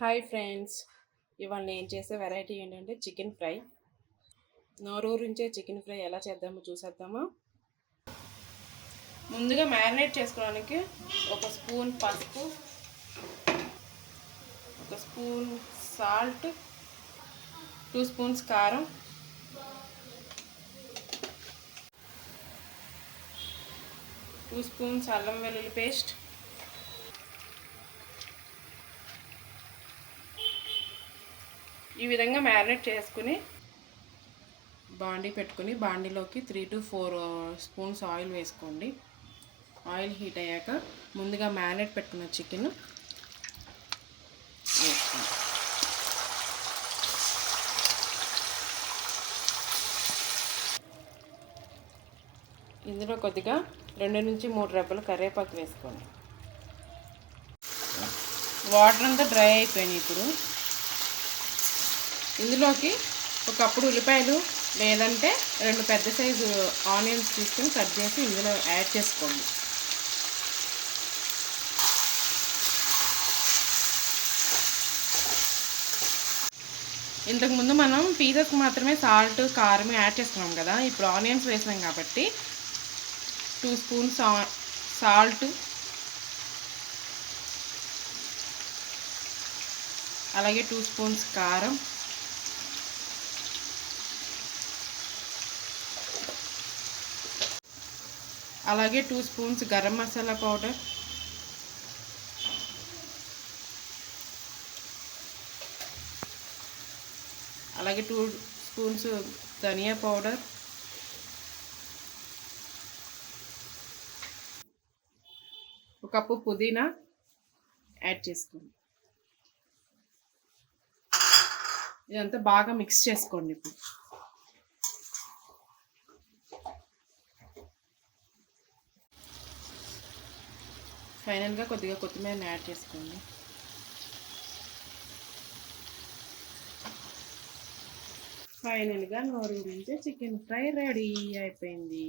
Hi friends, ఇవాళ నేను చేసే వెరైటీ ఏంటంటే చికెన్ ఫ్రై. నోరూరించే చికెన్ ఫ్రై ఎలా చేద్దామో చూసేద్దామా. ముందుగా మ్యారినేట్ చేసుకోవడానికి ఒక స్పూన్ పసుపు, ఒక స్పూన్ సాల్ట్, 2 స్పూన్స్ కారం, 2 స్పూన్స్ అల్లం వెల్లుల్లి పేస్ట్, ఈ విధంగా మ్యారినేట్ చేసుకుని బాండీ పెట్టుకుని బాండీలోకి 3 to 4 స్పూన్స్ ఆయిల్ వేసుకోండి. ఆయిల్ హీట్ అయ్యాక ముందుగా మ్యారినేట్ పెట్టుకున్న చికెన్ వేసుకోండి. ఇందులో కొద్దిగా 2 నుంచి 3 రెబ్బలు కరివేపాకు వేసుకోండి. వాటర్ అంతా డ్రై అయిపోయినాయి. ఇప్పుడు ఇందులోకి ఒక కప్పుడు ఉల్లిపాయలు లేదంటే 2 పెద్ద సైజు ఆనియన్స్ తీసుకొని కట్ చేసి ఇందులో యాడ్ చేసుకోండి. ఇంతకుముందు మనం పీసెస్కి మాత్రమే సాల్ట్ కారం యాడ్ చేసుకున్నాం కదా. ఇప్పుడు ఆనియన్స్ వేసాం కాబట్టి 2 స్పూన్స్ సాల్ట్, అలాగే 2 స్పూన్స్ కారం, అలాగే 2 స్పూన్స్ గరం మసాలా పౌడర్, అలాగే 2 స్పూన్స్ ధనియా పౌడర్, ఒక కప్పు పుదీనా యాడ్ చేసుకోండి. ఇదంతా బాగా మిక్స్ చేసుకోండి. ఇప్పుడు ఫైనల్గా కొద్దిగా కొత్తిమీరని యాడ్ చేసుకోండి. ఫైనల్గా నోరూరించే చికెన్ ఫ్రై రెడీ అయిపోయింది.